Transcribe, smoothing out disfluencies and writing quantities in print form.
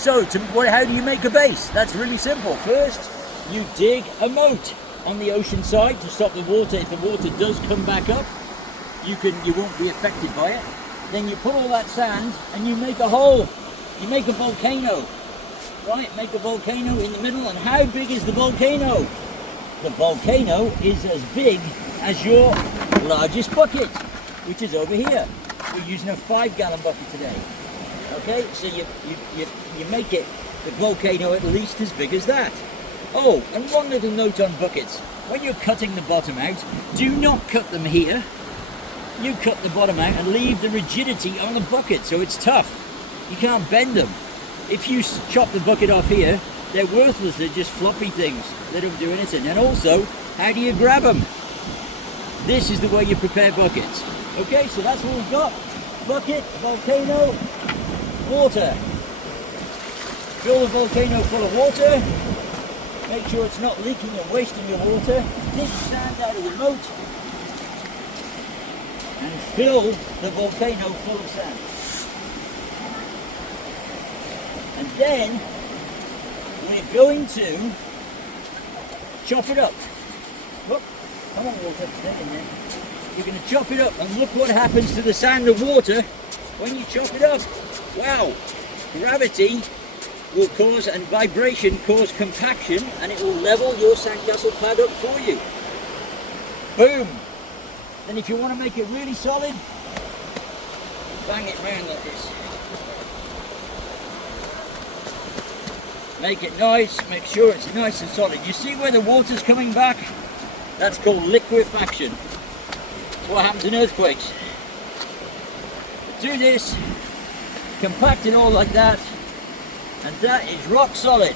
So, how do you make a base? That's really simple. First, you dig a moat on the ocean side to stop the water. If the water does come back up, you won't be affected by it. Then you put all that sand and you make a hole. You make a volcano, right? Make a volcano in the middle. And how big is the volcano? The volcano is as big as your largest bucket, which is over here. We're using a 5-gallon bucket today. Okay, so you make it, the volcano, at least as big as that. Oh, and one little note on buckets. When you're cutting the bottom out, do not cut them here. You cut the bottom out and leave the rigidity on the bucket, so it's tough. You can't bend them. If you chop the bucket off here, they're worthless. They're just floppy things. They don't do anything. And also, how do you grab them? This is the way you prepare buckets. Okay, so that's what we've got. Bucket, volcano, water. Fill the volcano full of water. Make sure it's not leaking and wasting your water. Dig sand out of the moat. And fill the volcano full of sand. And then we're going to chop it up. Look, come on, water, stay in there. You're going to chop it up, and look what happens to the sand and water when you chop it up. Wow, gravity will cause, and vibration cause compaction, and it will level your sandcastle pad up for you. Boom. Then if you want to make it really solid, bang it round like this. Make it nice, make sure it's nice and solid. You see where the water's coming back? That's called liquefaction. That's what happens in earthquakes. Do this, compact it all like that, and that is rock solid.